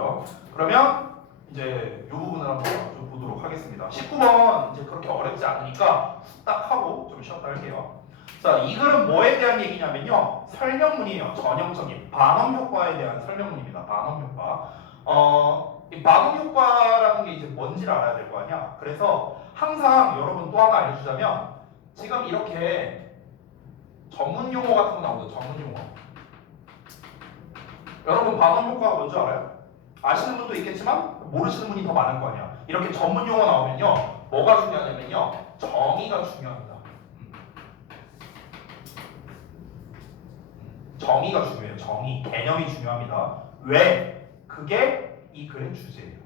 됐고요. 그러면 이제 이 부분을 한번 좀 보도록 하겠습니다. 19번 이제 그렇게 어렵지 않으니까 딱 하고 좀 쉬었다 할게요. 자, 이 글은 뭐에 대한 얘기냐면요. 설명문이에요. 전형적인 반음 효과에 대한 설명문입니다. 반음 효과. 이 반음 효과라는 게 이제 뭔지를 알아야 될 거 아니야. 그래서 항상 여러분 또 하나 알려주자면 지금 이렇게 전문 용어 같은 거 나오죠. 전문 용어. 여러분 반음 효과가 뭔지 알아요? 아시는 분도 있겠지만 모르시는 분이 더 많을 거 아니야. 이렇게 전문 용어 나오면요. 뭐가 중요하냐면요. 정의가 중요합니다. 정의가 중요해요. 정의, 개념이 중요합니다. 왜? 그게 이 글의 주제예요.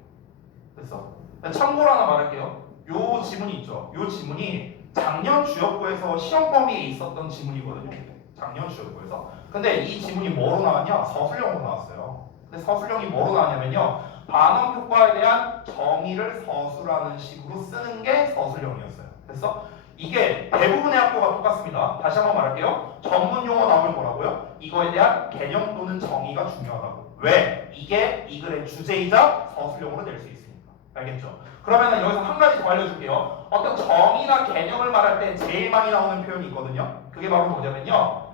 됐어? 참고로 하나 말할게요. 요 지문이 있죠. 요 지문이 작년 주역부에서 시험 범위에 있었던 지문이거든요. 작년 주역부에서. 근데 이 지문이 뭐로 나왔냐? 서술형으로 나왔어요. 근데 서술형이 뭐로 나왔냐면요. 반음 효과에 대한 정의를 서술하는 식으로 쓰는 게 서술형이었어요. 됐어? 이게 대부분의 학교가 똑같습니다. 다시 한번 말할게요. 전문 용어 나오면 뭐라고요? 이거에 대한 개념 또는 정의가 중요하다고. 왜? 이게 이 글의 주제이자 서술형으로 낼 수 있으니까. 알겠죠? 그러면 여기서 한 가지 더 알려줄게요. 어떤 정의나 개념을 말할 때 제일 많이 나오는 표현이 있거든요. 그게 바로 뭐냐면요.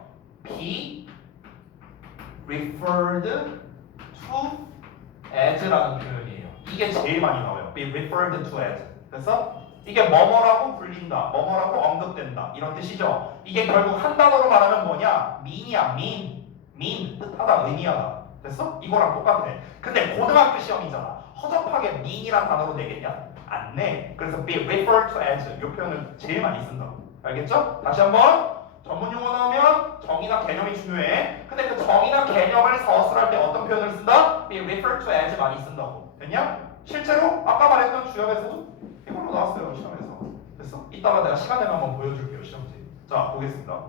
be referred to as라는 표현이에요. 이게 제일 많이 나와요. be referred to as. 그래서 이게 뭐뭐라고 불린다, 뭐뭐라고 언급된다 이런 뜻이죠. 이게 결국 한 단어로 말하면 뭐냐? mean이야, mean 뜻하다, 의미하다. 됐어? 이거랑 똑같아. 근데 고등학교 시험이잖아. 허접하게 mean이란 단어로 내겠냐? 안 내. 그래서 be referred to as 이 표현을 제일 많이 쓴다고. 알겠죠? 다시 한번 전문 용어 나오면 정의나 개념이 중요해. 근데 그 정의나 개념을 서술할 때 어떤 표현을 쓴다? be referred to as 많이 쓴다고. 됐냐? 실제로 아까 말했던 주역에서도 이걸로 나왔어요. 시험에서. 됐어? 이따가 내가 시간 되면 한번 보여줄게요. 시험지. 자, 보겠습니다.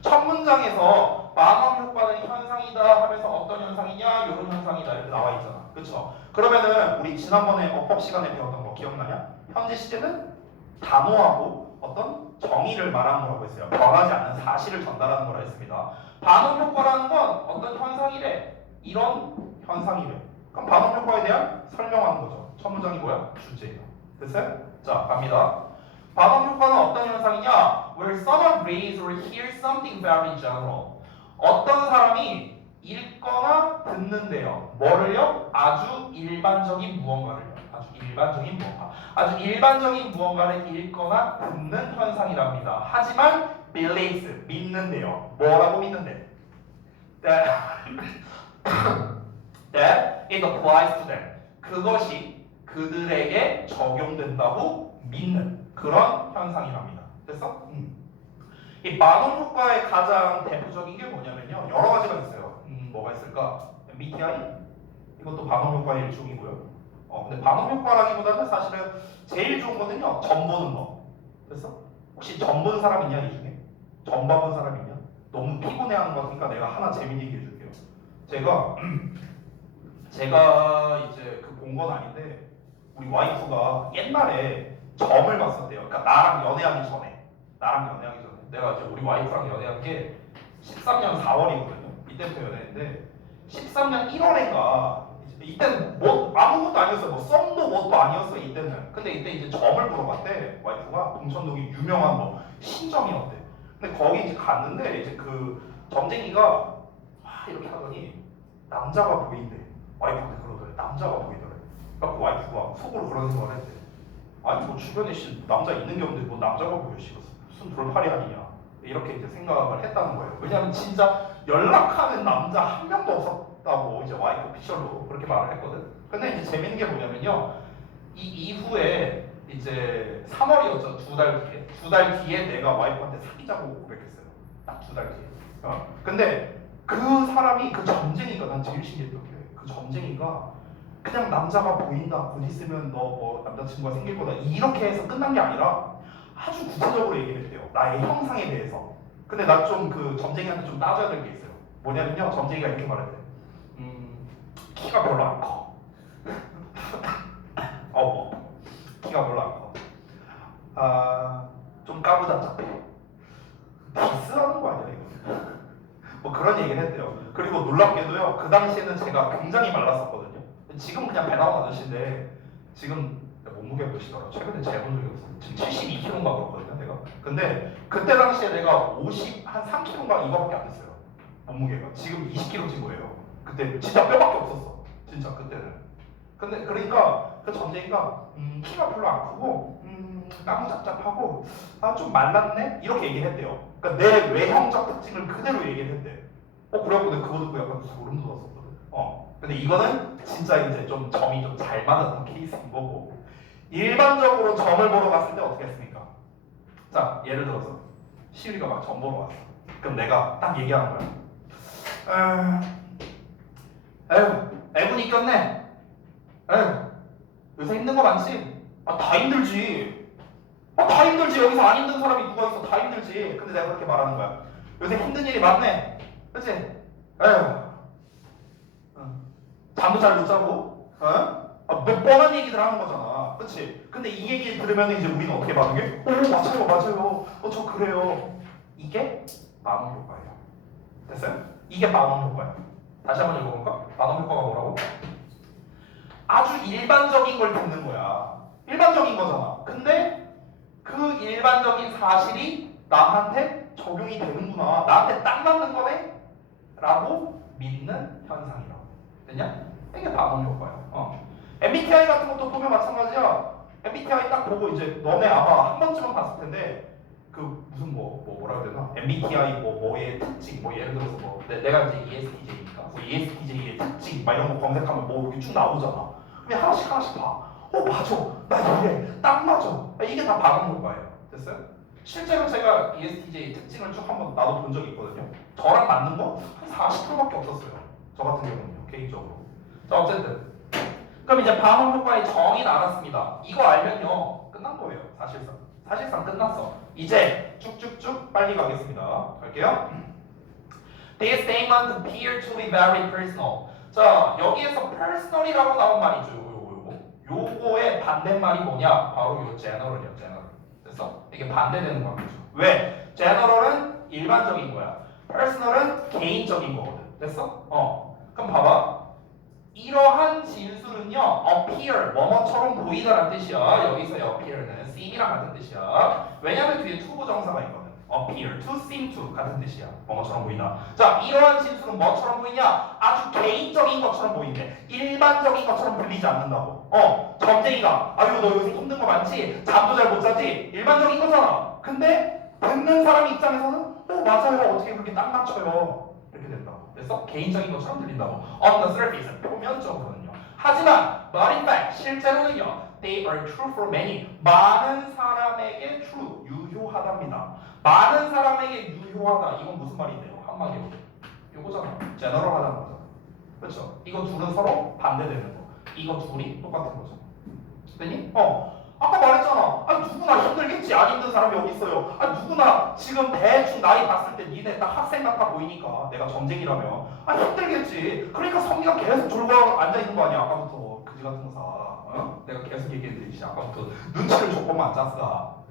첫 문장에서 반음 효과는 현상이다 하면서 어떤 현상이냐? 이런 현상이다 이렇게 나와 있잖아. 그쵸? 그러면은 우리 지난번에 어법 시간에 배웠던 거 기억나냐? 현재 시제는 단호하고 어떤 정의를 말하는 거라고 했어요. 변하지 않는 사실을 전달하는 거라 했습니다. 반음 효과라는 건 어떤 현상이래. 이런 현상이래. 그럼 반음 효과에 대한 설명하는 거죠. 첫 문장이 뭐야? 주제예요. 됐어요? 자, 갑니다. 반음 효과는 어떤 현상이냐? Where someone reads or hears something very general. 어떤 사람이 읽거나 듣는데요. 뭐를요? 아주 일반적인 무언가를요. 아주 일반적인 무언가. 아주 일반적인 무언가를 읽거나 듣는 현상이랍니다. 하지만 believes, 믿는데요. 뭐라고 믿는데? That it applies to them. 그것이 그들에게 적용된다고 믿는 그런 현상이랍니다. 됐어? 이 반음 효과의 가장 대표적인 게 뭐냐면요. 여러 가지가 있어요. 뭐가 있을까? MBTI? 이것도 반음 효과의 일종이고요. 근데 반음 효과라기보다는 사실은 제일 좋은 거는요. 점 보는 거. 됐어? 혹시 점 본 사람 있냐 이 중에? 점 봐본 사람 있냐? 너무 피곤해하는 거 같으니까 내가 하나 재밌는 얘기 해줄게요. 제가 이제 그 본 건 아닌데 우리 와이프가 옛날에 점을 봤었대요. 그러니까 나랑 연애하기 전에 내가 이제 우리 와이프랑 연애한 게 13년 4월이거든요. 이때부터 연애했는데 13년 1월인가 이때는 뭐 아무것도 아니었어요. 뭐 썸도 뭣도 아니었어 이때는. 근데 이때 이제 점을 보러 갔대. 와이프가 동천동이 유명한 뭐 신점이었대. 근데 거기 이제 갔는데 이제 그 점쟁이가 이렇게 하더니 남자가 보인대. 와이프한테 그러더래. 남자가 보이더래. 그래서 와이프가 속으로 그런 생각을 했대. 아니 뭐 주변에 남자 있는 게 없는데 뭐 남자가 보여 무슨 돌팔이 아니냐 이렇게 이제 생각을 했다는 거예요. 왜냐하면 진짜 연락하는 남자 한 명도 없었다고 이제 와이프 피셜로 그렇게 말을 했거든. 근데 이제 재밌는 게 뭐냐면요. 이 이후에 이제 3월이었죠. 두 달 뒤에 내가 와이프한테 사귀자고 고백했어요. 딱 2달 뒤에. 근데 그 사람이 그 점쟁이가 난 제일 신기했던 게 그 점쟁이가 그냥 남자가 보인다, 곧 있으면 너 뭐 남자친구가 생길 거다 이렇게 해서 끝난 게 아니라 아주 구체적으로 얘기를 했대요. 나의 형상에 대해서. 근데 나 좀 그 점쟁이한테 좀 따져야 될 게 있어요. 뭐냐면요, 점쟁이가 이렇게 말했대. 키가 별로 안 커. 키가 별로 안 커. 좀 까부잡잡해. 디스하는 거 아니야 이거? 뭐 그런 얘기를 했대요. 그리고 놀랍게도요, 그 당시에는 제가 굉장히 말랐었거든요. 왔거든요. 지금 그냥 배 나온 아저씨인데 지금 몸무게 몇이더라? 최근에 재본 적이 없어. 지금 72kg인가 그렇거든요, 내가. 근데 그때 당시에 내가 50한 3kg인가 이거밖에 안 됐어요. 몸무게가. 지금 20kg 찐 거예요. 그때 진짜 뼈밖에 없었어. 진짜 그때는. 근데 그러니까 그 전쟁이가 키가 별로 안 크고 까무잡잡하고 좀 말랐네 이렇게 얘기를 했대요. 그러니까 내 외형적 특징을 그대로 얘기를 했대. 그래갖고 내가 그거 듣고 약간 소름 돋았었거든. 근데 이거는 진짜 이제 좀 점이 좀 잘 맞았던 케이스인 거고. 일반적으로 점을 보러 갔을 때 어떻게 했습니까? 자, 예를 들어서 시우리가 막 점 보러 왔어. 그럼 내가 딱 얘기하는 거야. 에휴, 애분이 꼈네. 에휴, 요새 힘든 거 많지? 다 힘들지. 다 힘들지. 여기서 안 힘든 사람이 누가 있어? 다 힘들지. 근데 내가 그렇게 말하는 거야. 요새 힘든 일이 많네. 그치? 에휴, 잠도 잘 못 자고, 몇 뻔한 얘기들 하는 거잖아. 그치? 근데 이 얘기 들으면 이제 우리는 어떻게 반응해? 맞아요, 맞아요. 저 그래요. 이게 만원 효과예요. 됐어요? 이게 만원 효과예요. 다시 한번 읽어볼까? 만원 효과가 뭐라고? 아주 일반적인 걸 듣는 거야. 일반적인 거잖아. 근데 그 일반적인 사실이 나한테 적용이 되는구나. 나한테 딱 맞는 거네? 라고 믿는 현상이라고. 됐냐? 이게 만원 효과야. MBTI 같은 것도 보면 마찬가지야. MBTI 딱 보고 이제 너네 아마 한 번쯤은 봤을 텐데 그 무슨 뭐라 해야 되나? MBTI 뭐의 특징 예를 들어서 내가 이제 ESTJ니까 ESTJ의 특징 막 이런 거 검색하면 이렇게 쭉 나오잖아. 그냥 하나씩 봐. 맞아. 나 이래. 딱 맞아. 이게 다 반응 효과예요. 됐어요? 실제로 제가 ESTJ 특징을 쭉 한번 나도 본 적이 있거든요. 저랑 맞는 거 한 40%밖에 없었어요. 저 같은 경우는요. 개인적으로. 자, 어쨌든 그럼 이제 반응 효과의 정의 알았습니다. 이거 알면요 끝난 거예요. 사실상 끝났어. 이제 쭉쭉쭉 빨리 가겠습니다. 갈게요. This statement appear to be very personal. 자, 여기에서 personal이라고 나온 말이죠. 요거의 반대말이 뭐냐? 바로 요 general이요. general. 됐어? 이게 반대되는 관계죠. 왜? general은 일반적인 거야. personal은 개인적인 거거든. 됐어? 그럼 봐봐. 이러한 진술은요, appear, 뭐뭐처럼 보이다라는 뜻이야. 여기서의 appear는 seem이랑 같은 뜻이야. 왜냐면 뒤에 to 부정사가 있거든. appear, to seem to 같은 뜻이야. 뭐뭐처럼 보이다. 자, 이러한 진술은 뭐처럼 보이냐? 아주 개인적인 것처럼 보이는데 일반적인 것처럼 들리지 않는다고. 점쟁이가 너 요새 힘든 거 많지? 잠도 잘 못 자지? 일반적인 거잖아. 근데 듣는 사람 입장에서는 맞아요. 어떻게 그렇게 딱 맞춰요? 이렇게 된다고. 그래서 개인적인 것처럼 들린다고. On the surface, 표면적으로는요. 하지만, but in fact, 실제로는요. They are true for many. 많은 사람에게 true, 유효하답니다. 많은 사람에게 유효하다. 이건 무슨 말인데요? 한마디로. 요거잖아. general하다는 거잖아. 그렇죠? 이거 둘은 서로 반대되는 거. 이거 둘이 똑같은 거죠. 됐니? 아까 말했잖아. 누구나 힘들겠지. 안 힘든 사람이 어디 있어요. 누구나 지금 대충 나이 봤을 때 니네 딱 학생 같아 보이니까 내가 점쟁이라면 힘들겠지. 그러니까 성기가 계속 졸고 앉아 있는 거 아니야. 아까부터 그지 같은 거 사. 내가 계속 얘기했는데 아까부터 눈치를 조금만 안 짰어.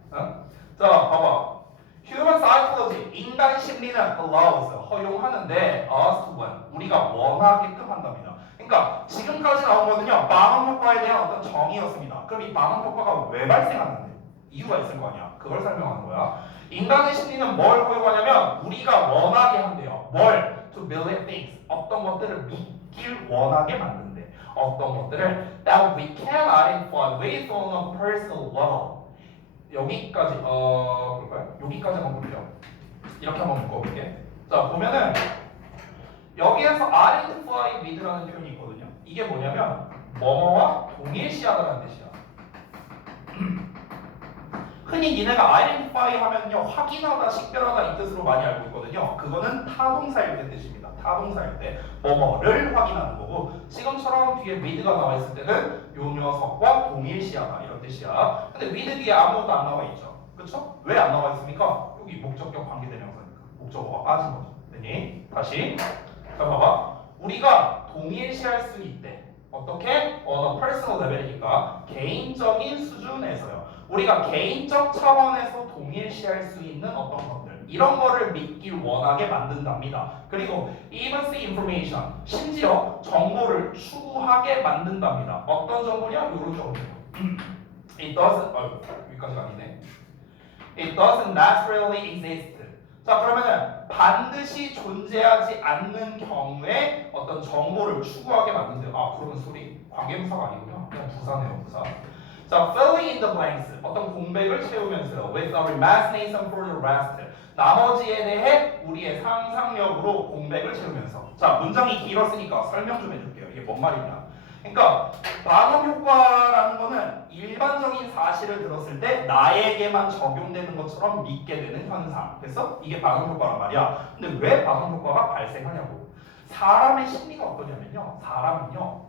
자, 봐봐. Human psychology, 인간 심리는 allows, 허용하는데 us to want, 우리가 원하게끔 한답니다. 그러니까 지금까지 나온 거는요 반응 효과에 대한 어떤 정의였습니다. 그럼 이 반응 효과가 왜 발생하는데? 이유가 있을 거 아니야. 그걸 설명하는 거야. 인간의 심리는 뭘 허용하냐면 우리가 원하게 한대요. 뭘? To believe things. 어떤 것들을 믿길 원하게 만든대. 어떤 것들을 that we can identify with on a personal level. 여기까지 볼까요? 여기까지 한번 볼게요. 이렇게 한번 묶어볼게. 자, 보면은 여기에서 identify with라는 표현이 있거든요. 이게 뭐냐면 뭐뭐와 동일시하다는 뜻이야. 흔히 니네가 identify 하면요 확인하다, 식별하다 이 뜻으로 많이 알고 있거든요. 그거는 타동사일 때 뜻입니다. 타동사일 때 뭐뭐를 확인하는 거고 지금처럼 뒤에 with가 나와 있을 때는 요 녀석과 동일시하다 이런 뜻이야. 근데 with 뒤에 아무것도 안 나와 있죠. 그쵸? 왜 안 나와 있습니까? 여기 목적격 관계대명사니까 목적어가 빠진 거죠. 됐니? 다시 자 봐봐. 우리가 동일시할 수 있대. 어떻게? on a personal level이니까 개인적인 수준에서요. 우리가 개인적 차원에서 동일시할 수 있는 어떤 것들 정보들 이런 거를 믿길 원하게 만든답니다. 그리고 even see information 심지어 정보를 추구하게 만든답니다. 어떤 정보냐? 이런 정보. It doesn't 여기까지가 아니네. It doesn't naturally exist. 자 그러면은 반드시 존재하지 않는 경우에 어떤 정보를 추구하게 만든대요. 아 그러면 소리 관계부사가 아니고요. 그냥 부사네요 부사. 자 filling in the blanks 어떤 공백을 채우면서요. With our imagination for the rest 나머지에 대해 우리의 상상력으로 공백을 채우면서. 자 문장이 길었으니까 설명 좀 해줄게요. 이게 뭔 말이냐. 그러니까 반응 효과라는 거는 일반적인 사실을 들었을 때 나에게만 적용되는 것처럼 믿게 되는 현상. 그래서 이게 반응 효과란 말이야. 근데 왜 반응 효과가 발생하냐고. 사람의 심리가 어떠냐면요. 사람은요.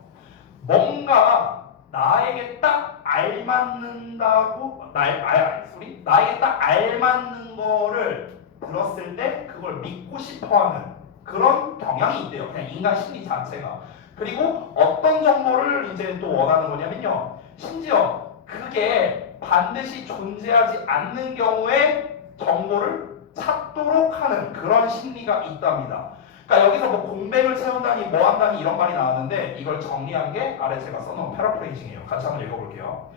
뭔가 나에게 딱 알맞는다고 나에게 딱 알맞는 거를 들었을 때 그걸 믿고 싶어하는 그런 경향이 있대요. 그냥 인간 심리 자체가. 그리고 어떤 정보를 이제 또 원하는 거냐면요. 심지어 그게 반드시 존재하지 않는 경우에 정보를 찾도록 하는 그런 심리가 있답니다. 그러니까 여기서 뭐 공백을 채운다니 뭐 한다니 이런 말이 나왔는데 이걸 정리한 게 아래 제가 써놓은 패러프레이징이에요. 같이 한번 읽어볼게요.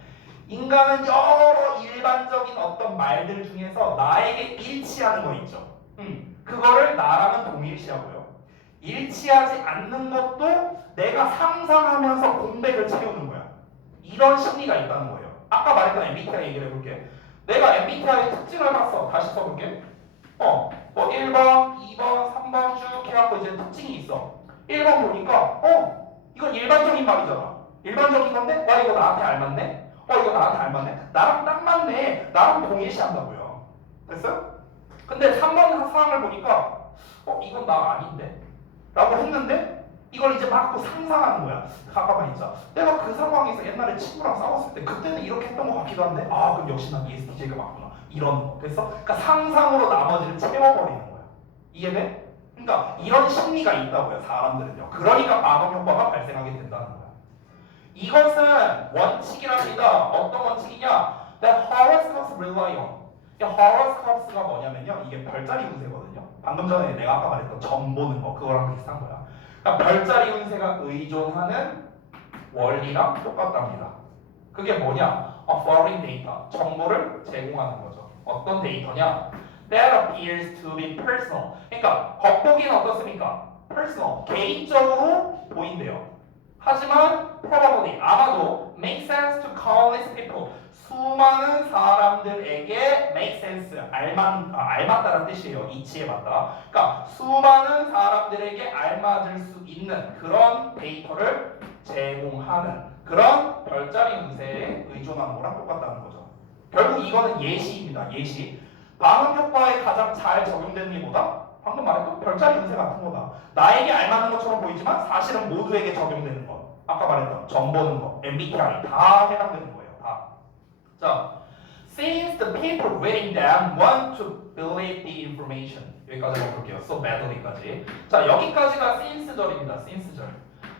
인간은 여러 일반적인 어떤 말들 중에서 나에게 일치하는 거 있죠. 그거를 나랑은 동일시하고요. 일치하지 않는 것도 내가 상상하면서 공백을 채우는 거야. 이런 심리가 있다는 거예요. 아까 말했던 MBTI 얘기를 해볼게. 내가 MBTI의 특징을 봤어. 다시 써볼게. 뭐 1번, 2번, 3번 쭉 해갖고 이제 특징이 있어. 1번 보니까 이건 일반적인 말이잖아. 일반적인 건데 이거 나한테 알맞네? 이거 나한테 알맞네? 나랑 딱 맞네. 나랑 동일시한다고요. 됐어요? 근데 3번 상황을 보니까 이건 나 아닌데? 라고 했는데 이걸 이제 막 또 상상하는 거야. 잠깐만 있자. 내가 그 상황에서 옛날에 친구랑 싸웠을 때 그때는 이렇게 했던 것 같기도 한데 그럼 역시 난 ESTJ가 맞구나. 이런 거. 그래서 그러니까 상상으로 나머지를 채워버리는 거야. 이해돼? 그러니까 이런 심리가 있다고요. 사람들은요. 그러니까 반응 효과가 발생하게 된다는 거야. 이것은 원칙이랍니다. 어떤 원칙이냐? That horoscopes rely on. horoscopes가 뭐냐면요. 이게 별자리 운세거든요. 방금 전에 내가 아까 말했던 점 보는 거 그거랑 비슷한 거야. 그러니까 별자리 운세가 의존하는 원리랑 똑같답니다. 그게 뭐냐? foreign data, 정보를 제공하는 거죠. 어떤 데이터냐? That appears to be personal. 그러니까 겉보기는 어떻습니까? personal, 개인적으로 보인대요. 하지만 probably, 아마도 make sense to countless people. 수많은 사람들에게 make sense, 알맞다는 뜻이에요. 이치에 맞다. 그러니까 수많은 사람들에게 알맞을 수 있는 그런 데이터를 제공하는 그런 별자리 운세에 의존하는 거랑 똑같다는 거죠. 결국 이거는 예시입니다. 예시. 반응 효과에 가장 잘 적용되는 게 뭐다? 방금 말했던 별자리 운세 같은 거다. 나에게 알맞는 것처럼 보이지만 사실은 모두에게 적용되는 것. 아까 말했던 점 보는 거, MBTI 다 해당되는 거예요. 다. 자, since the people reading them want to believe the information. 여기까지 볼게요. So badly까지. 자, 여기까지가 since절입니다. since절.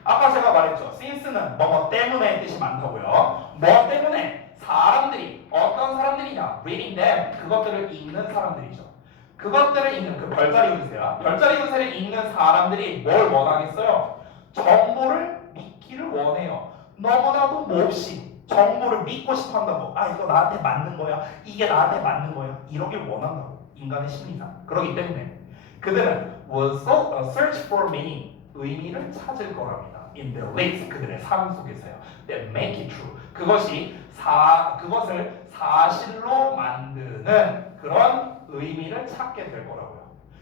아까 제가 말했죠. since는 뭐뭐 때문에 뜻이 많다고요. 뭐 때문에? 사람들이 어떤 사람들이냐? reading them 그것들을 읽는 사람들이죠. 그것들을 읽는 그 별자리 운세야. 별자리 운세를 읽는 사람들이 뭘 원하겠어요? 정보를 믿기를 원해요. 너무나도 몹시 정보를 믿고 싶어 한다고. 이거 나한테 맞는 거야. 이게 나한테 맞는 거야. 이러길 원한다고. 인간의 심리상. 그렇기 때문에 그들은 will search for meaning. 의미를 찾을 거랍니다. In their lives. 그들의 삶 속에서요. That make it true. 그것을 사실로 만드는 그런 의미를 찾게 될 거라고요.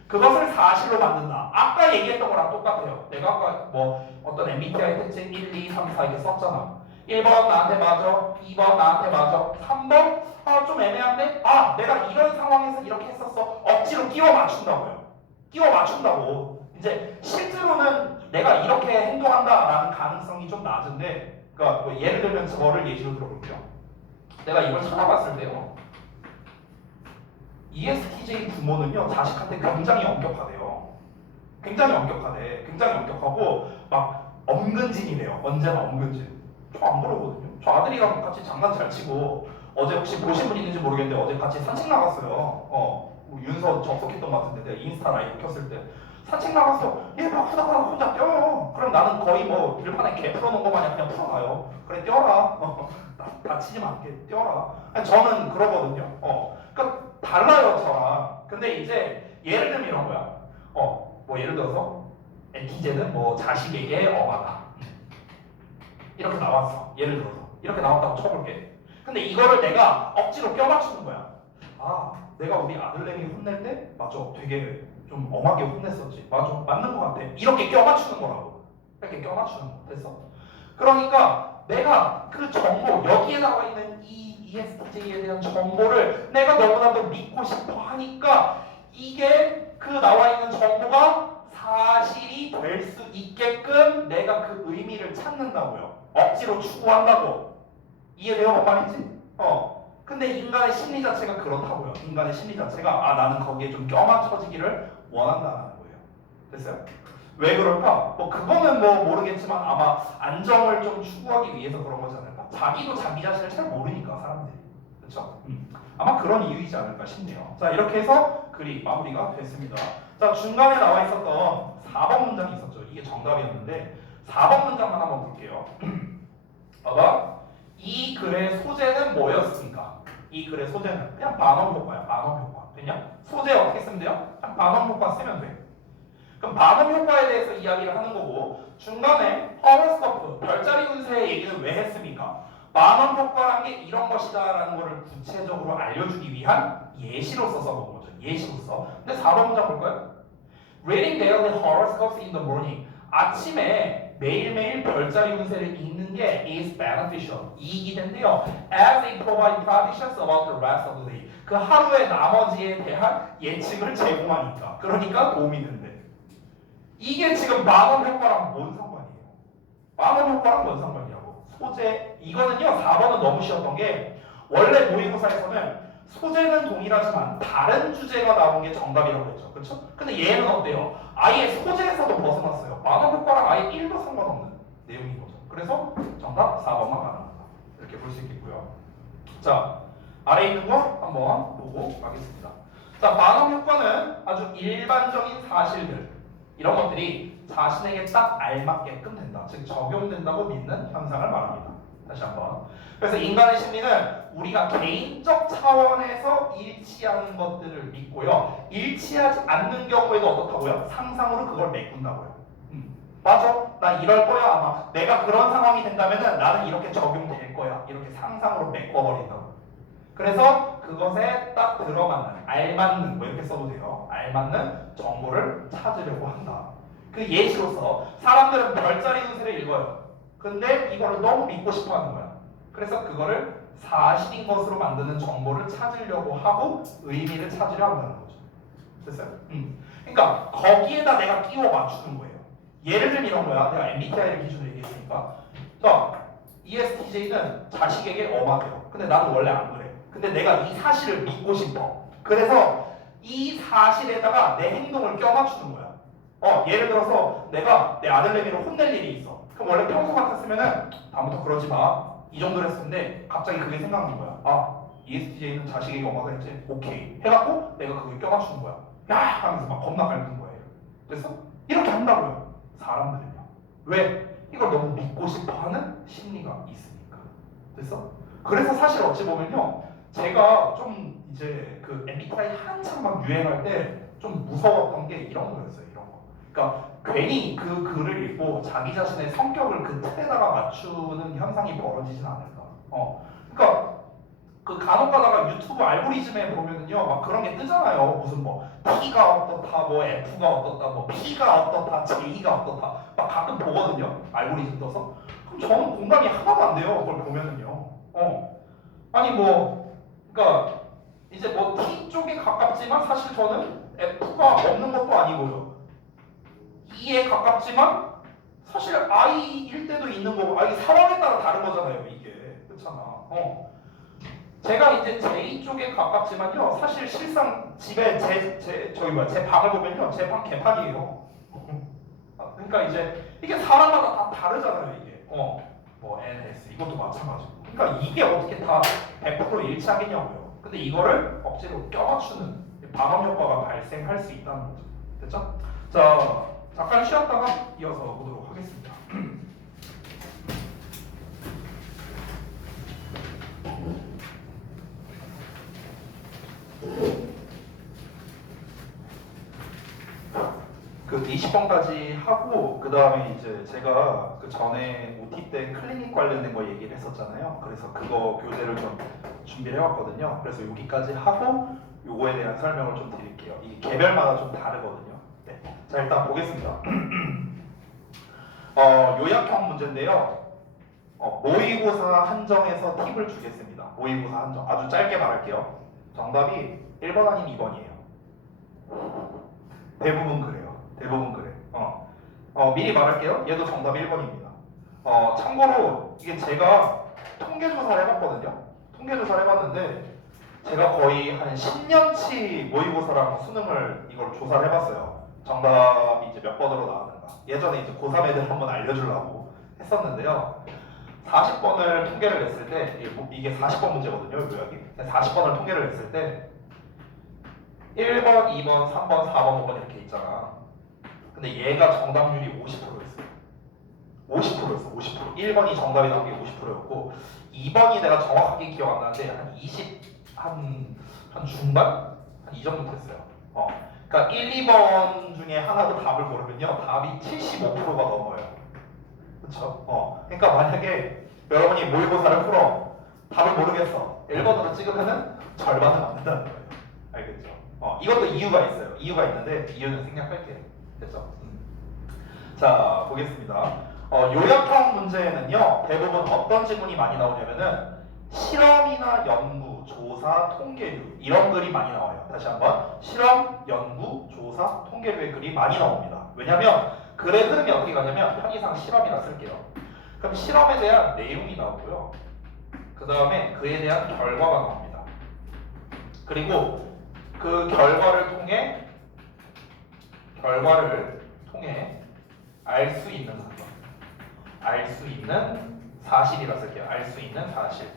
그것을 사실로 만든다. 아까 얘기했던 거랑 똑같아요. 내가 아까 뭐 어떤 MBTI 특징 1, 2, 3, 4 이렇게 썼잖아. 1번 나한테 맞아. 2번 나한테 맞아. 3번 좀 애매한데 내가 이런 상황에서 이렇게 했었어. 억지로 끼워 맞춘다고요. 끼워 맞춘다고. 이제 실제로는 내가 이렇게 행동한다라는 가능성이 좀 낮은데 그러니까 뭐 예를 들면 저를 예시로 들어볼게요. 내가 이걸 찾아봤을 때요. ESTJ 부모는요 자식한테 굉장히 엄격하대요. 굉장히 엄격하대. 굉장히 엄격하고 막 엄근진이래요. 언제나 엄근진. 저 안 그러거든요. 저 아들이랑 같이 장난 잘 치고 어제 혹시 보신 분 있는지 모르겠는데 어제 같이 산책 나갔어요. 우리 윤서 접속했던 것 같은데 내가 인스타 라이브 켰을 때 산책 나가서 얘 막 후다닥 혼자 뛰어요. 그럼 나는 거의 뭐 들판에 개 풀어놓은 거 마냥 그냥 풀어놔요. 그래 뛰어라. 다치지 않게 뛰어라. 아니, 저는 그러거든요. 그러니까 달라요 저랑. 근데 이제 예를 들면 이런 거야. 뭐 예를 들어서 에티제는 뭐 자식에게 엄하다. 이렇게 나왔어. 예를 들어서 이렇게 나왔다고 쳐볼게. 근데 이거를 내가 억지로 껴맞추는 거야. 아, 내가 우리 아들내미 혼낼 때 맞아, 되게 좀 엄하게 혼냈었지. 맞아, 맞는 것 같아. 이렇게 껴맞추는 거라고. 이렇게 껴맞추는 거. 됐어? 그러니까 내가 그 정보, 여기에 나와 있는 이 ESTJ에 대한 정보를 내가 너무나도 믿고 싶어 하니까 이게 그 나와 있는 정보가 사실이 될 수 있게끔 내가 그 의미를 찾는다고요. 억지로 추구한다고. 이해돼요? 뭔 말인지? 근데 인간의 심리 자체가 그렇다고요. 인간의 심리 자체가 나는 거기에 좀 껴맞춰지기를 원한다는 거예요. 됐어요? 왜 그럴까? 뭐 그거는 뭐 모르겠지만 아마 안정을 좀 추구하기 위해서 그런 거지 않을까? 자기도 자기 자신을 잘 모르니까 사람들이. 그렇죠? 아마 그런 이유이지 않을까 싶네요. 자, 이렇게 해서 글이 마무리가 됐습니다. 자, 중간에 나와 있었던 4번 문장이 있었죠. 이게 정답이었는데 4번 문장만 한번 볼게요. 봐봐. 이 글의 소재는 뭐였습니까? 이 글의 소재는 그냥 반음 효과야. 반음 효과. 됐냐? 소재 어떻게 쓰면 돼요? 그냥 반음 효과 쓰면 돼. 그럼 반음 효과에 대해서 이야기를 하는 거고 중간에 허러스코프, 별자리 운세의 얘기는 왜 했습니까? 반음 효과란 게 이런 것이다라는 거를 구체적으로 알려주기 위한 예시로서 써본 거죠. 예시로서. 근데 4번 문장 볼까요? Reading daily horoscopes in the morning. 아침에 매일매일 별자리 운세를 읽는 게 is beneficial. 이익이 된대요. As they provide predictions about the rest of the day. 그 하루의 나머지에 대한 예측을 제공하니까. 그러니까 도움이 된대. 이게 지금 만원 효과랑 뭔 상관이에요? 만원 효과랑 뭔 상관이냐고. 소재. 이거는요. 4번은 너무 쉬웠던 게 원래 모의고사에서는 소재는 동일하지만 다른 주제가 나온 게 정답이라고 했죠. 그렇죠? 근데 얘는 어때요? 아예 소재에서도 벗어났어요. 만원 효과랑 아예 1도 상관없는 내용인 거죠. 그래서 정답 4번만 가능하다. 이렇게 볼 수 있겠고요. 자, 아래 있는 거 한번 보고 가겠습니다. 자, 만원 효과는 아주 일반적인 사실들 이런 것들이 자신에게 딱 알맞게끔 된다. 즉 적용된다고 믿는 현상을 말합니다. 다시 한번. 그래서 인간의 심리는 우리가 개인적 차원에서 일치하는 것들을 믿고요. 일치하지 않는 경우에도 어떻다고요? 상상으로 그걸 메꾼다고요. 맞아. 나 이럴 거야 아마. 내가 그런 상황이 된다면은 나는 이렇게 적용될 거야. 이렇게 상상으로 메꿔버린다고. 그래서 그것에 딱 들어맞는, 알맞는, 뭐 이렇게 써도 돼요. 알맞는 정보를 찾으려고 한다. 그 예시로서 사람들은 별자리 운세를 읽어요. 근데 이거를 너무 믿고 싶어 하는 거야. 그래서 그거를 사실인 것으로 만드는 정보를 찾으려고 하고 의미를 찾으려 한다는 거죠. 됐어요? 그러니까 거기에다 내가 끼워 맞추는 거예요. 예를 들면 이런 거야. 내가 MBTI를 기준으로 얘기했으니까. 자, ESTJ는 자식에게 엄하대요. 근데 나는 원래 안 그래. 근데 내가 이 사실을 믿고 싶어. 그래서 이 사실에다가 내 행동을 껴맞추는 거야. 예를 들어서 내가 내 아들내미를 혼낼 일이 있어. 그럼 원래 평소 같았으면은 다음부터 그러지 마. 이 정도로 했을 텐데 갑자기 그게 생각난 거야. ESTJ는 자식에게 엄하다 했지. 오케이. 해갖고 내가 그걸 껴맞추는 거야. 야! 하면서 막 겁나 밟는 거예요. 그래서 이렇게 한다고요. 사람들은요. 왜? 이걸 너무 믿고 싶어하는 심리가 있으니까. 됐어? 그래서 사실 어찌 보면요. 제가 좀 이제 그 MBTI 한참 막 유행할 때 좀 무서웠던 게 이런 거였어요. 이런 거. 그러니까 괜히 그 글을 읽고 자기 자신의 성격을 그 틀에다가 맞추는 현상이 벌어지진 않을까. 그러니까 그 간혹 가다가 유튜브 알고리즘에 보면은요 막 그런 게 뜨잖아요. 무슨 뭐 T가 어떻다, 뭐 F가 어떻다, 뭐 P가 어떻다, J가 어떻다 막 가끔 보거든요. 알고리즘 떠서. 그럼 저는 공감이 하나도 안 돼요. 그걸 보면은요. 아니 뭐 그러니까 이제 뭐 T 쪽에 가깝지만 사실 저는 F가 없는 것도 아니고요. E에 가깝지만 사실 I일 때도 있는 거고 이게 상황에 따라 다른 거잖아요. 이게 그렇잖아. 제가 이제 J 쪽에 가깝지만요. 사실 실상 집에 제 방을 보면요. 제 방 개판이에요. 그러니까 이제 이게 사람마다 다 다르잖아요. 이게 뭐 NS 이것도 마찬가지고. 그러니까 이게 어떻게 다 100% 일치하겠냐고요. 근데 이거를 억지로 껴맞추는 방음 효과가 발생할 수 있다는 거죠. 됐죠? 자, 잠깐 쉬었다가 이어서 보도록 하겠습니다. 그 20번까지 하고 그 다음에 이제 제가 그 전에 OT 때 클리닉 관련된 거 얘기를 했었잖아요. 그래서 그거 교재를 좀 준비를 해왔거든요. 그래서 여기까지 하고 요거에 대한 설명을 좀 드릴게요. 이게 개별마다 좀 다르거든요. 네. 자, 일단 보겠습니다. 요약형 문제인데요. 모의고사 한정에서 팁을 주겠습니다. 모의고사 한정. 아주 짧게 말할게요. 정답이 1번 아닌 2번이에요. 대부분 그래요. 대부분 그래. 미리 말할게요. 얘도 정답 1번입니다. 참고로 이게 제가 통계조사를 해봤거든요. 통계조사를 해봤는데 제가 거의 한 10년치 모의고사랑 수능을 이걸 조사를 해봤어요. 정답이 이제 몇 번으로 나왔는가. 예전에 이제 고3 애들 한번 알려주려고 했었는데요. 40번을 통계를 냈을 때 이게 40번 문제거든요. 요약이. 40번을 통계를 냈을 때 1번, 2번, 3번, 4번, 5번 이렇게 있잖아. 근데 얘가 정답률이 50%였어. 50%였어. 50%. 1번이 정답이 나온 게 50%였고 2번이 내가 정확하게 기억 안 나는데 한 20, 한 중반? 한 이 정도 됐어요. 그러니까 1, 2번 중에 하나로 답을 고르면요. 답이 75%가 넘어요. 그쵸? 그러니까 만약에 여러분이 모의고사를 풀어 답을 모르겠어. 1번으로 찍으면은 절반은 맞는다는 거예요. 알겠죠? 이것도 이유가 있어요. 이유가 있는데 이유는 생략할게요. 됐죠? 자, 보겠습니다. 요약형 문제에는요, 대부분 어떤 질문이 많이 나오냐면은 실험이나 연구, 조사, 통계류 이런 글이 많이 나와요. 다시 한번 실험, 연구, 조사, 통계류의 글이 많이 나옵니다. 왜냐면 글의 흐름이 어떻게 가냐면 편의상 실험이라 쓸게요. 그럼 실험에 대한 내용이 나오고요. 그 다음에 그에 대한 결과가 나옵니다. 그리고 그 결과를 통해 알 수 있는 사건, 알 수 있는 사실이라 쓸게요. 알 수 있는 사실.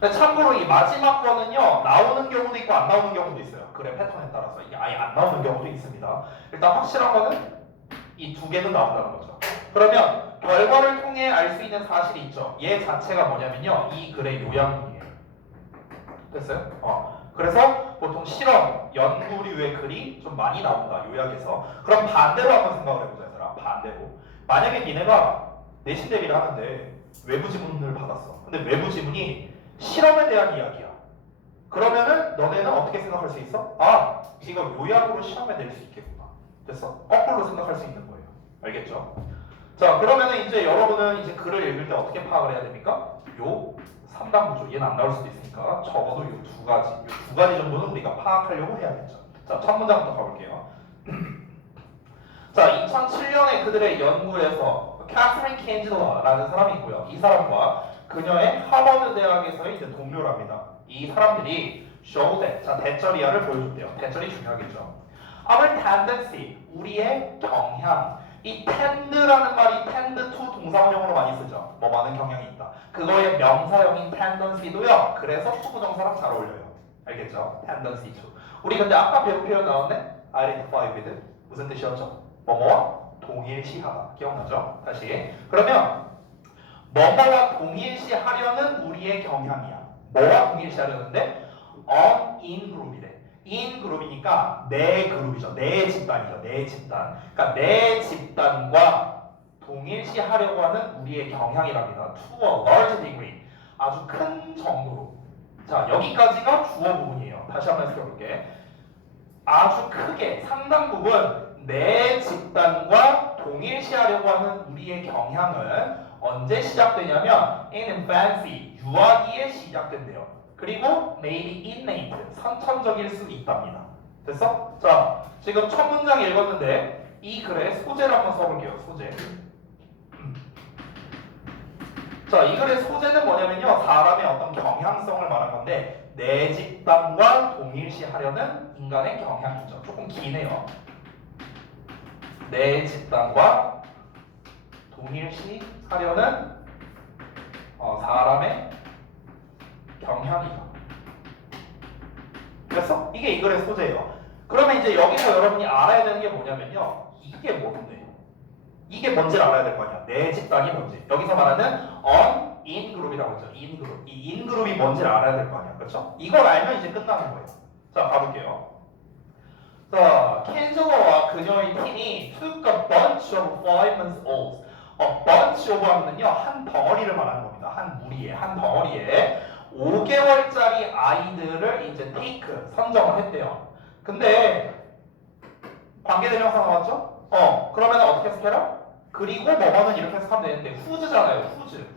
근데 참고로 이 마지막 거는요, 나오는 경우도 있고 안 나오는 경우도 있어요. 글의 패턴에 따라서 이게 아예 안 나오는 경우도 있습니다. 일단 확실한 거는 이 두 개는 나온다는 거죠. 그러면 결과를 통해 알 수 있는 사실이 있죠. 얘 자체가 뭐냐면요, 이 글의 요약문이에요. 됐어요? 그래서 보통 실험, 연구류의 글이 좀 많이 나온다, 요약에서. 그럼 반대로 한번 생각을 해보자, 얘들아. 반대로. 만약에 니네가 내신 대비를 하는데 외부 지문을 받았어. 근데 외부 지문이 실험에 대한 이야기야. 그러면은 너네는 어떻게 생각할 수 있어? 아, 이거 요약으로 시험에 낼 수 있겠구나. 됐어? 거꾸로 생각할 수 있는 거예요. 알겠죠? 자, 그러면은 이제 여러분은 이제 글을 읽을 때 어떻게 파악을 해야 됩니까? 요 3단 구조, 얘는 안 나올 수도 있으니까 적어도 요 두 가지 정도는 우리가 파악하려고 해야겠죠. 자, 첫 문장부터 가볼게요. 자, 2007년에 그들의 연구에서 캐서린 켄즐러라는 사람이 있고요. 이 사람과 그녀의 하버드 대학에서의 이제 동료랍니다. 이 사람들이 show that, 자, 대절이야를 보여줬대요. 대절이 중요하겠죠. Our tendency, 우리의 경향. 이 tend라는 말이 tend to 동사원형으로 많이 쓰죠. 뭐 많은 경향이 있다. 그거의 명사형인 tendency도요. 그래서 투부정사랑 잘 어울려요. 알겠죠? tendency to. 우리 근데 아까 배운 표현 나왔네? identify with. 무슨 뜻이었죠? 뭐뭐와 동일시하다. 기억나죠? 다시. 그러면 뭐뭐와 동일시하려는 우리의 경향이야. 뭐와 동일시하려는데 in 그룹이래. in 그룹이니까 내 그룹이죠. 내 집단이죠. 내 집단. 그러니까 내 집단과 동일시하려고 하는 우리의 경향이랍니다. To a large degree. 아주 큰 정도로. 자, 여기까지가 주어 부분이에요. 다시 한번 해석해볼게. 아주 크게 상당 부분 내 집단과 동일시하려고 하는 우리의 경향은 언제 시작되냐면 in infancy, 유아기에 시작된대요. 그리고 maybe innate, 선천적일 수 있답니다. 됐어? 자, 지금 첫 문장 읽었는데 이 글의 소재를 한번 써볼게요. 소재. 자, 이 글의 소재는 뭐냐면요, 사람의 어떤 경향성을 말한 건데 내 집단과 동일시하려는 인간의 경향이죠. 조금 기네요. 내 집단과 동일시하려는 사람의 경향이다. 그래서 이게 이 글의 소재예요. 그러면 이제 여기서 여러분이 알아야 되는 게 뭐냐면요. 이게 뭔데? 이게 뭔지를 알아야 될 거 아니야. 내 집단이 뭔지. 여기서 말하는 in 그룹이라고 했죠. in 그룹. 이 in 그룹이 뭔지를 알아야 될 거 아니야. 그렇죠? 이걸 알면 이제 끝나는 거예요. 자, 가볼게요. 자, 켄저와 그녀의 팀이 took a bunch of 5-month-olds. bunch of 하면요 한 덩어리를 말하는 겁니다. 한 무리에, 한 덩어리에 5개월짜리 아이들을 이제 take 선정을 했대요. 근데 관계대명사 나왔죠? 그러면 어떻게 해석해라? 그리고 뭐뭐는 이렇게 해석하면 되는데 who's잖아요.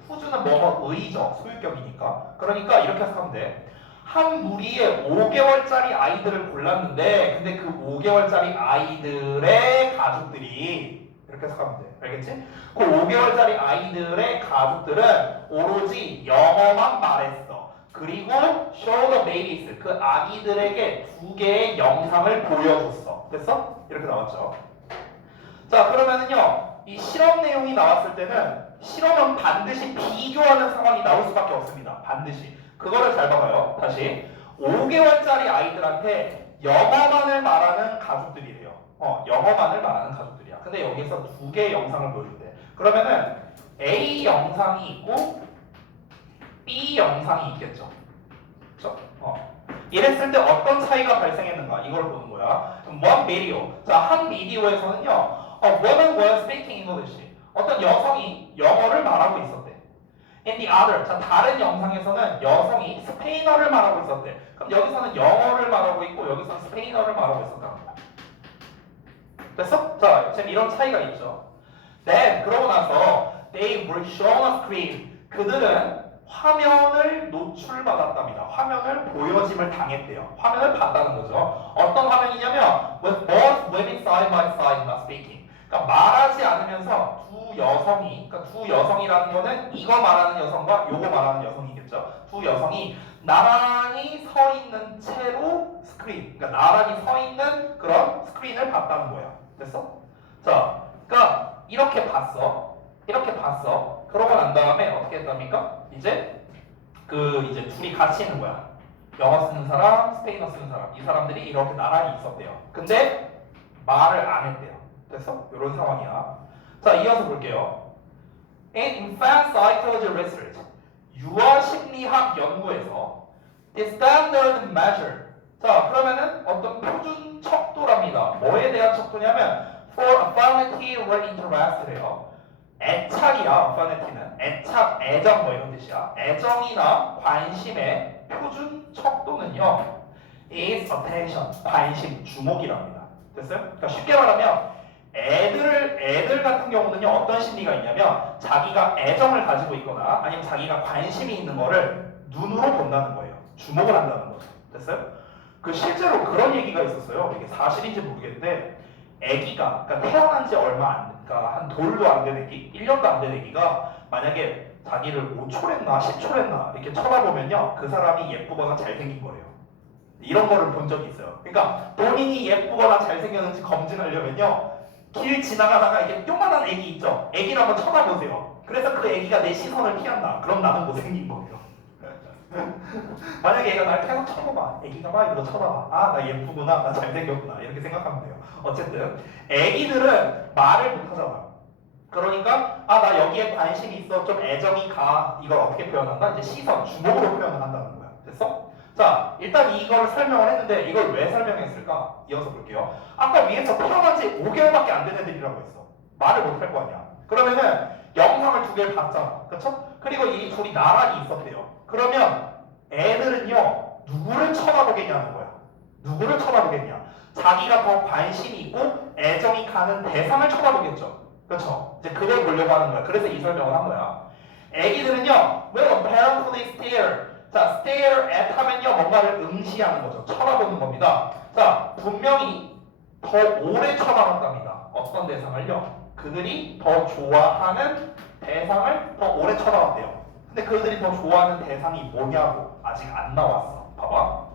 who's는 뭐뭐의죠. 소유격이니까. 그러니까 이렇게 해석하면 돼. 한 무리에 5개월짜리 아이들을 골랐는데 근데 그 5개월짜리 아이들의 가족들이 이렇게 해석하면 돼. 알겠지? 그 5개월짜리 아이들의 가족들은 오로지 영어만 말했어. 그리고 show the babies 그 아기들에게 2개의 영상을 보여줬어. 됐어? 이렇게 나왔죠. 자, 그러면은요 이 실험 내용이 나왔을 때는 실험은 반드시 비교하는 상황이 나올 수밖에 없습니다. 반드시. 그거를 잘 봐봐요. 다시 5개월짜리 아이들한테 영어만을 말하는 가족들이래요. 영어만을 말하는 가족들이야. 근데 여기서 2개의 영상을 보여준대. 그러면은 A 영상이 있고 B 영상이 있겠죠. 그렇죠? 이랬을 때 어떤 차이가 발생했는가 이걸 보는 거야. one video. 자, 한 비디오에서는요. woman was speaking English. 어떤 여성이 영어를 말하고 있었대. In the other, 자 다른 영상에서는 여성이 스페인어를 말하고 있었대. 그럼 여기서는 영어를 말하고 있고 여기서는 스페인어를 말하고 있었다는 거야. 됐어? 자, 지금 이런 차이가 있죠. Then 그러고 나서 they were shown a screen. 그들은 화면을 노출받았답니다. 화면을 보여짐을 당했대요. 화면을 봤다는 거죠. 어떤 화면이냐면 with both women side by side not speaking. 그러니까 말하지 않으면서 두 여성이, 그러니까 두 여성이라는 거는 이거 말하는 여성과 요거 말하는 여성이겠죠. 두 여성이 나란히 서 있는 채로 스크린, 그러니까 나란히 서 있는 그런 스크린을 봤다는 거야. 됐어? 자, 그러니까 이렇게 봤어. 이렇게 봤어. 그러고 난 다음에 어떻게 했답니까? 이제 둘이 같이 있는 거야. 영어 쓰는 사람, 스페인어 쓰는 사람. 이 사람들이 이렇게 나란히 있었대요. 근데 말을 안 했대요. 됐어? 이런 상황이야. 자, 이어서 볼게요. In infant psychology research, 유아 심리학 연구에서 the standard measure. 자, 그러면은 어떤 표준 척도랍니다. 뭐에 대한 척도냐면 for affirmative interest래요. 애착이야. affinity는 애착, 애정 뭐 이런 뜻이야. 애정이나 관심의 표준 척도는요 is attention, 관심, 주목이랍니다. 됐어요? 그러니까 쉽게 말하면 애들 같은 경우는요 어떤 심리가 있냐면 자기가 애정을 가지고 있거나 아니면 자기가 관심이 있는 거를 눈으로 본다는 거예요. 주목을 한다는 거죠. 됐어요? 그 실제로 그런 얘기가 있었어요. 이게 사실인지 모르겠는데 애기가 그러니까 태어난 지 얼마 안 그러니까 한 돌도 안 된 애기, 1년도 안 된 애기가 만약에 자기를 5초랬나 10초랬나 이렇게 쳐다보면요 그 사람이 예쁘거나 잘생긴 거래요. 이런 거를 본 적이 있어요. 그러니까 본인이 예쁘거나 잘생겼는지 검증하려면요 길 지나가다가 이게 요만한 애기 있죠? 애기를 한번 쳐다보세요. 그래서 그 애기가 내 시선을 피한다. 그럼 나는 못생긴 거예요. 만약에 얘가 날 계속 쳐다봐. 애기가 막 이러고 쳐다봐. 아, 나 예쁘구나. 나 잘생겼구나. 이렇게 생각하면 돼요. 어쨌든 애기들은 말을 못하잖아. 그러니까 아, 나 여기에 관심이 있어. 좀 애정이 가. 이걸 어떻게 표현한다? 이제 시선, 주목으로 표현을 한다는 거야. 됐어? 자, 일단 이걸 설명을 했는데 이걸 왜 설명했을까? 이어서 볼게요. 아까 위에서 태어난 지 5개월밖에 안 된 애들이라고 했어. 말을 못할 거 아니야. 그러면은 영상을 2개를 봤잖아. 그쵸? 그리고 이 둘이 나란히 있었대요. 그러면 애들은요 누구를 쳐다보겠냐는 거야. 누구를 쳐다보겠냐? 자기가 더 관심이 있고 애정이 가는 대상을 쳐다보겠죠. 그렇죠? 이제 그걸 보려고 하는 거야. 그래서 이 설명을 한 거야. 애기들은요 will apparently stare. 자, stare at 하면요 뭔가를 응시하는 거죠. 쳐다보는 겁니다. 자, 분명히 더 오래 쳐다봤답니다. 어떤 대상을요? 그들이 더 좋아하는 대상을 더 오래 쳐다봤대요. 근데 그들이 더 좋아하는 대상이 뭐냐고 아직 안 나왔어. 봐봐.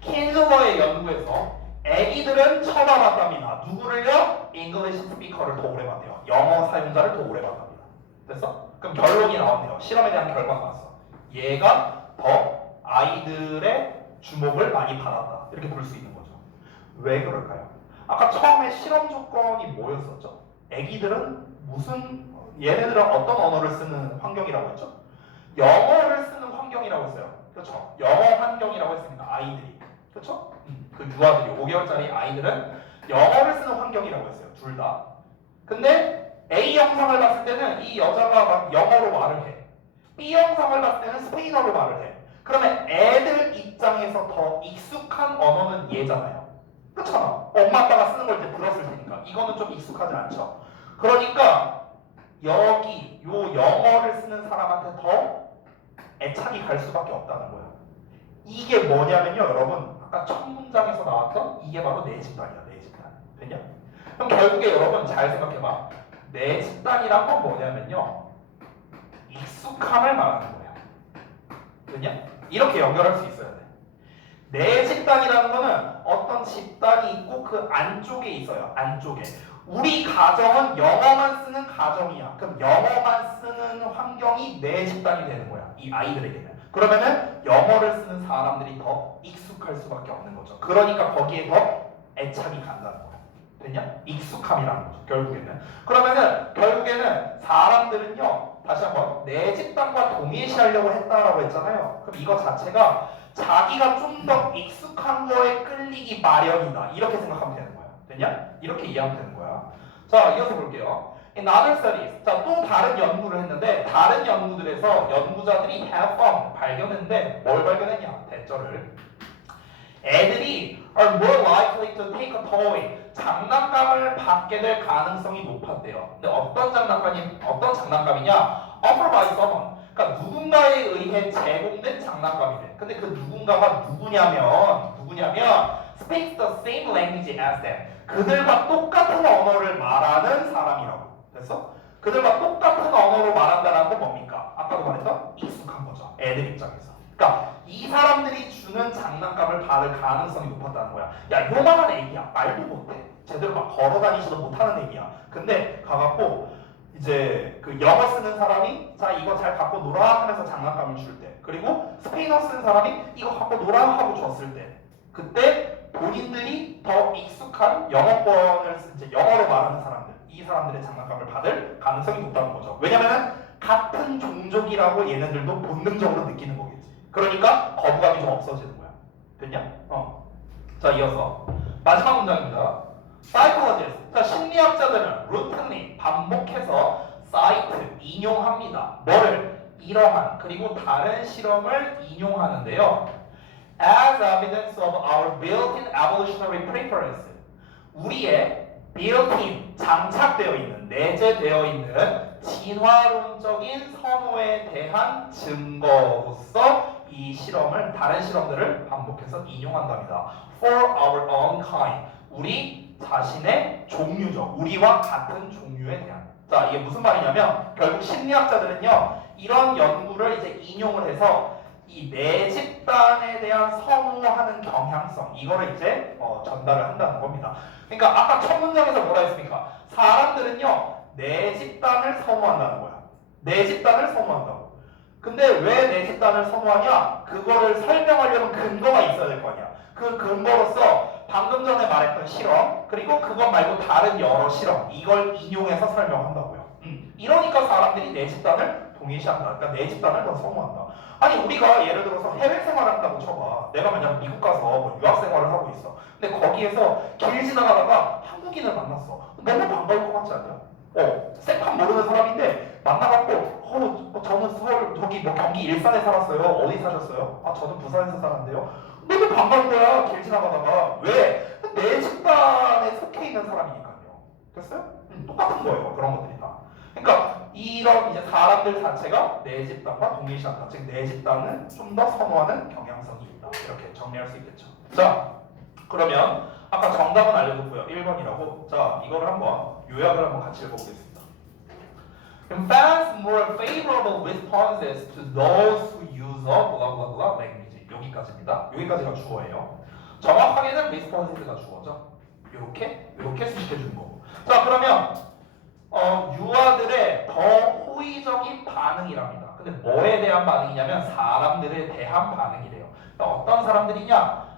킨슬러의 연구에서 애기들은 쳐다봤답니다. 누구를요? English speaker를 더 오래 봤대요. 영어 사용자를 더 오래 봤답니다. 됐어? 그럼 결론이 나왔네요. 실험에 대한 결과가 나왔어. 얘가 더 아이들의 주목을 많이 받았다. 이렇게 볼 수 있는 거죠. 왜 그럴까요? 아까 처음에 실험 조건이 뭐였었죠? 애기들은 얘네들은 어떤 언어를 쓰는 환경이라고 했죠? 영어를 쓰는 환경이라고 했어요. 그렇죠? 영어 환경이라고 했습니다. 아이들이. 그렇죠? 그 유아들이 5개월짜리 아이들은 영어를 쓰는 환경이라고 했어요. 둘 다. 근데 A 영상을 봤을 때는 이 여자가 막 영어로 말을 해. B 영상을 봤을 때는 스페인어로 말을 해. 그러면 애들 입장에서 더 익숙한 언어는 얘잖아요. 그렇잖아. 엄마 아빠가 쓰는 걸 이제 들었을 테니까. 이거는 좀 익숙하지 않죠. 그러니까 여기 요 영어를 쓰는 사람한테 더 애착이 갈 수밖에 없다는 거예요. 이게 뭐냐면요, 여러분. 아까 첫 문장에서 나왔던 이게 바로 내 집단이야, 내 집단. 됐냐? 그럼 결국에 여러분 잘 생각해봐. 내 집단이란 건 뭐냐면요, 익숙함을 말하는 거야. 됐냐? 이렇게 연결할 수 있어야 돼. 내 집단이라는 거는 어떤 집단이 있고 그 안쪽에 있어요. 안쪽에. 우리 가정은 영어만 쓰는 가정이야. 그럼 영어만 쓰는 환경이 내 집단이 되는 거야. 이 아이들에게는. 그러면은 영어를 쓰는 사람들이 더 익숙할 수밖에 없는 거죠. 그러니까 거기에 더 애착이 간다는 거야. 됐냐? 익숙함이라는 거죠. 결국에는. 그러면은 결국에는 사람들은요. 다시 한번 내 집단과 동일시하려고 했다라고 했잖아요. 그럼 이거 자체가 자기가 좀 더 익숙한 거에 끌리기 마련이다. 이렇게 생각하면 되는 거야. 됐냐? 이렇게 이해하면 되는 거야. 자, 이어서 볼게요. In other studies. 자, 또 다른 연구를 했는데 다른 연구들에서 연구자들이 have found 발견했는데 뭘 발견했냐? 대절을. 애들이 are more likely to take a toy. 장난감을 받게 될 가능성이 높았대요. 근데 어떤 장난감이냐? Offered by someone. 그러니까 누군가에 의해 제공된 장난감이래. 근데 그 누군가가 누구냐면 speaks the same language as them. 그들과 똑같은 언어를 말하는 사람이라고. 됐어? 그들과 똑같은 언어로 말한다는 건 뭡니까? 아까도 말했던 익숙한 거죠. 애들 입장에서. 그러니까 이 사람들이 주는 장난감을 받을 가능성이 높았다는 거야. 야, 요만한 애기야. 말도 못해. 제대로 막 걸어다니지도 못하는 애기야. 근데 가갖고 이제 그 영어 쓰는 사람이 자 이거 잘 갖고 놀아 하면서 장난감을 줄 때, 그리고 스페인어 쓰는 사람이 이거 갖고 놀아 하고 줬을 때, 그때 본인들이 더 익숙한 영어권을 이제 영어로 말하는 사람들, 이 사람들의 장난감을 받을 가능성이 높다는 거죠. 왜냐면은 같은 종족이라고 얘네들도 본능적으로 느끼는 거겠지. 그러니까 거부감이 좀 없어지는 거야. 됐냐? 자, 이어서 마지막 문장입니다. Psychologists. 자, 심리학자들은 routinely 반복해서 cite 인용합니다. 뭐를? 이러한 그리고 다른 실험을 인용하는데요. As evidence of our built-in evolutionary preference. 우리의 built-in 장착되어 있는, 내재되어 있는 진화론적인 선호에 대한 증거로서 이 실험을, 다른 실험들을 반복해서 인용한답니다. For our own kind. 우리 자신의 종류죠. 우리와 같은 종류에 대한. 자, 이게 무슨 말이냐면 결국 심리학자들은요, 이런 연구를 이제 인용을 해서 이 내 집단에 대한 선호하는 경향성, 이거를 이제 전달을 한다는 겁니다. 그러니까 아까 첫 문장에서 뭐라 했습니까? 사람들은요, 내 집단을 선호한다는 거야. 내 집단을 선호한다고. 근데 왜 내 집단을 선호하냐? 그거를 설명하려면 근거가 있어야 될 거 아니야. 그 근거로서 방금 전에 말했던 실험, 그리고 그것 말고 다른 여러 실험, 이걸 인용해서 설명한다고요. 이러니까 사람들이 내 집단을 동일시한다. 그러니까 내 집단을 더 선호한다. 아니, 우리가 예를 들어서 해외 생활을 한다고 쳐봐. 내가 만약 미국 가서 뭐 유학 생활을 하고 있어. 근데 거기에서 길 지나가다가 한국인을 만났어. 너무 반가울 것 같지 않냐? 생판 모르는 사람인데 만나갖고 저는 서울 저기 뭐 경기 일산에 살았어요. 어디 사셨어요? 아, 저는 부산에서 살았는데요. 너무 반가운 거야. 길 지나가다가. 왜? 내 집단에 속해 있는 사람이니까요. 됐어요? 똑같은 거예요. 그런 것들이 다. 그러니까 이런 이제 사람들 자체가 내 집단과 동일시한다. 즉 내 집단은 좀 더 선호하는 경향성이 있다. 이렇게 정리할 수 있겠죠. 자, 그러면 아까 정답은 알려줬고요. 1번이라고. 자, 이거를 한번 요약을 한번 같이 읽어보겠습니다. Fans more favorable responses to those who use a blah blah blah language. 여기까지입니다. 여기까지가 주어예요. 정확하게는 response가 주어죠. 이렇게 수식해 주는 거고. 자, 그러면 유아들의 더 호의적인 반응이랍니다. 근데 뭐에 대한 반응이냐면 사람들에 대한 반응이래요. 그러니까 어떤 사람들이냐?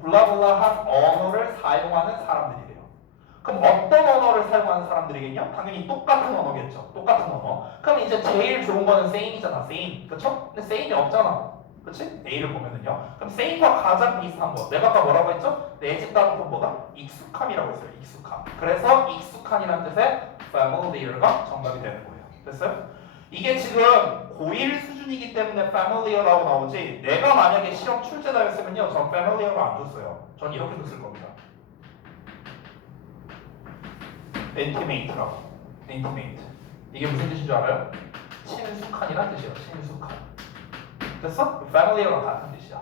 블라블라한 언어를 사용하는 사람들이래요. 그럼 어떤 언어를 사용하는 사람들이겠냐? 당연히 똑같은 언어겠죠. 똑같은 언어. 그럼 이제 제일 좋은 거는 same이잖아. same. 그쵸? 근데 same이 없잖아. 그치? A를 보면은요. 그럼 same과 가장 비슷한 거. 내가 아까 뭐라고 했죠? 내 집 다는 건 뭐다? 익숙함이라고 했어요. 익숙함. 그래서 익숙한이라는 뜻의 familiar가 정답이 되는 거예요. 됐어요? 이게 지금 고1 수준이기 때문에 familiar라고 나오지, 내가 만약에 시험 출제자였으면요, 전 familiar로 안 줬어요. 전 이렇게 줬을 겁니다. intimate라고. intimate. 이게 무슨 뜻인 줄 알아요? 친숙한이란 뜻이에요. 친숙한. 됐어? familiar랑 같은 뜻이야.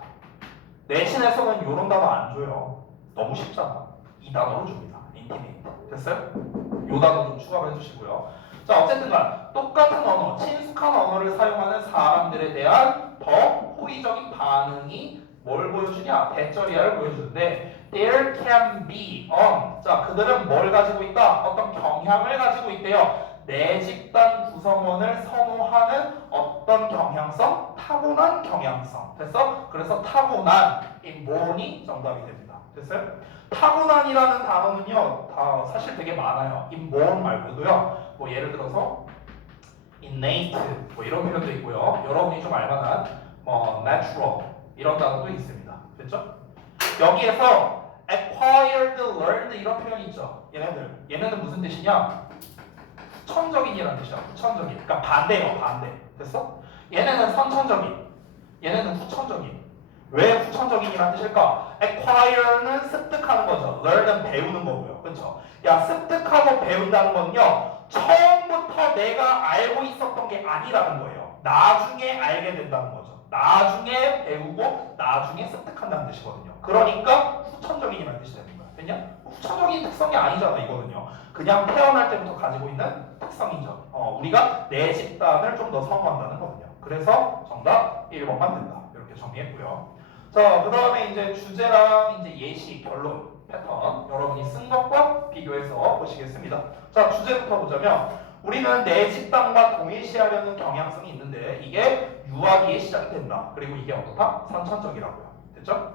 내신에서는 이런 단어 안 줘요. 너무 쉽잖아. 이 단어로 줍니다. intimate. 됐어요? 이 단어 좀 추가로 해주시고요. 자, 어쨌든간 똑같은 언어, 친숙한 언어를 사용하는 사람들에 대한 더 호의적인 반응이 뭘 보여주냐? 대절이야를 보여주는데 there can be 자, 그들은 뭘 가지고 있다? 어떤 경향을 가지고 있대요. 내 집단 구성원을 선호하는 어떤 경향성? 타고난 경향성. 됐어? 그래서 타고난 이 born이 정답이 됩니다. 됐어요? 타고난이라는 단어는요, 다 사실 되게 많아요. inborn 말고도요. 뭐 예를 들어서 innate 뭐 이런 표현도 있고요. 여러분이 좀 알만한 뭐 natural 이런 단어도 있습니다. 됐죠? 여기에서 acquired, learned 이런 표현이 있죠. 얘네는 무슨 뜻이냐? 후천적인이라는 뜻이야. 후천적인. 그러니까 반대예요. 반대. 됐어? 얘네는 선천적인. 얘네는 후천적인. 왜 후천적인이라는 뜻일까? acquire는 습득하는 거죠. learn은 배우는 거고요. 그렇죠? 야, 습득하고 배운다는 건요, 처음부터 내가 알고 있었던 게 아니라는 거예요. 나중에 알게 된다는 거죠. 나중에 배우고 나중에 습득한다는 뜻이거든요. 그러니까 후천적인이라는 뜻이 되는 거야. 됐냐? 후천적인 특성이 아니잖아, 이거는요. 그냥 태어날 때부터 가지고 있는 특성이죠. 우리가 내 집단을 좀 더 선호한다는 거거든요. 그래서 정답 1번만 된다. 이렇게 정리했고요. 자, 그 다음에 이제 주제랑 이제 예시, 결론, 패턴 여러분이 쓴 것과 비교해서 보시겠습니다. 자, 주제부터 보자면 우리는 내 집단과 동일시하려는 경향성이 있는데 이게 유아기에 시작이 된다. 그리고 이게 어떻다? 선천적이라고요. 됐죠?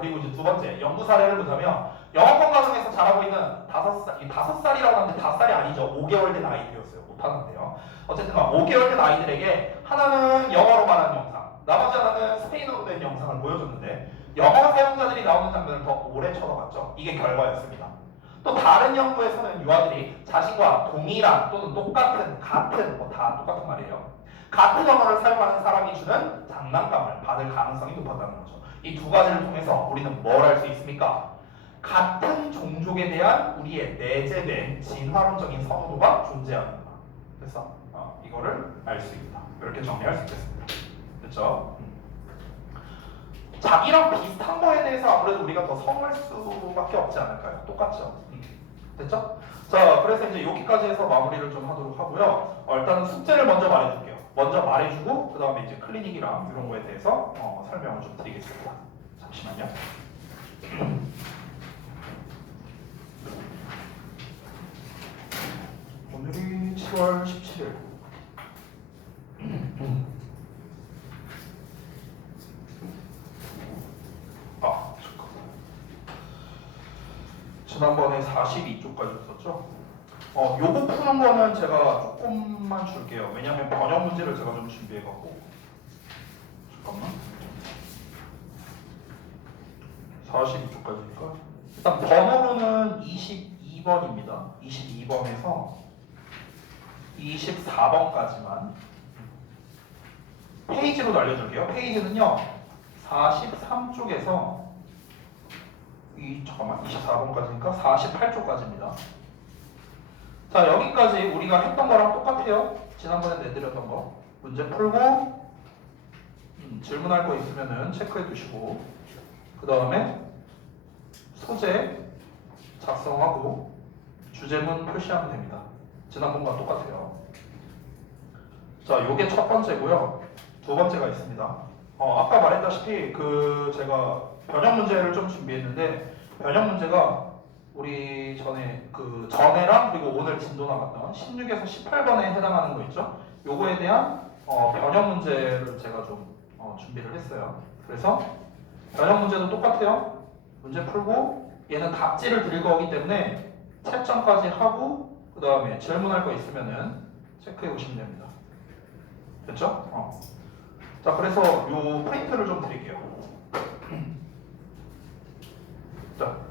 그리고 이제 두 번째 연구 사례를 보자면 영어권 과정에서 자라고 있는 5살, 이 5살이라고 하는데 5살이 아니죠. 5개월 된 아이들이었어요. 못하는데요. 어쨌든 5개월 된 아이들에게 하나는 영어로 말하는 영상, 나머지 하나는 스페인어로 된 영상을 보여줬는데 영어 사용자들이 나오는 장면을 더 오래 쳐다봤죠. 이게 결과였습니다. 또 다른 연구에서는 유아들이 자신과 동일한 또는 똑같은, 같은, 뭐 다 똑같은 말이에요. 같은 언어를 사용하는 사람이 주는 장난감을 받을 가능성이 높았다는 거죠. 이 두 가지를 통해서 우리는 뭘 알 수 있습니까? 같은 종족에 대한 우리의 내재된 진화론적인 선호도가 존재하는구나. 그래서 이거를 알 수 있다. 이렇게 정리할 수 있겠습니다. 됐죠? 자기랑 비슷한 거에 대해서 아무래도 우리가 더 선호할 수밖에 없지 않을까요? 똑같죠? 됐죠? 자, 그래서 이제 여기까지 해서 마무리를 좀 하도록 하고요. 일단은 숙제를 먼저 말해줄게요. 먼저 말해주고 그 다음에 이제 클리닉이랑 이런 거에 대해서 설명을 좀 드리겠습니다. 잠시만요. 오늘이 7월 17일. 지난번에 42쪽까지 썼죠? 요거 푸는 거는 제가 조금만 줄게요. 왜냐면 번역 문제를 제가 좀 준비해갖고. 잠깐만. 42쪽까지니까. 일단 번호로는 22번입니다. 22번에서 24번까지만. 페이지로 알려줄게요. 페이지는요. 43쪽에서 잠깐만 24번까지니까 48쪽까지입니다. 자, 여기까지 우리가 했던 거랑 똑같아요. 지난번에 내드렸던 거. 문제 풀고 질문할 거 있으면은 체크해 두시고 그 다음에 소재 작성하고 주제문 표시하면 됩니다. 지난번과 똑같아요. 자, 요게 첫 번째고요. 두 번째가 있습니다. 아까 말했다시피 제가 변형 문제를 좀 준비했는데 변형 문제가 우리 전에랑 그리고 오늘 진도 나갔던 16에서 18번에 해당하는 거 있죠? 요거에 대한 변형 문제를 제가 좀 준비를 했어요. 그래서 변형 문제도 똑같아요. 문제 풀고 얘는 답지를 드릴 거기 때문에 채점까지 하고 그 다음에 질문할 거 있으면은 체크해 보시면 됩니다. 됐죠? 자, 그래서 요 프린트를 좀 드릴게요. 자.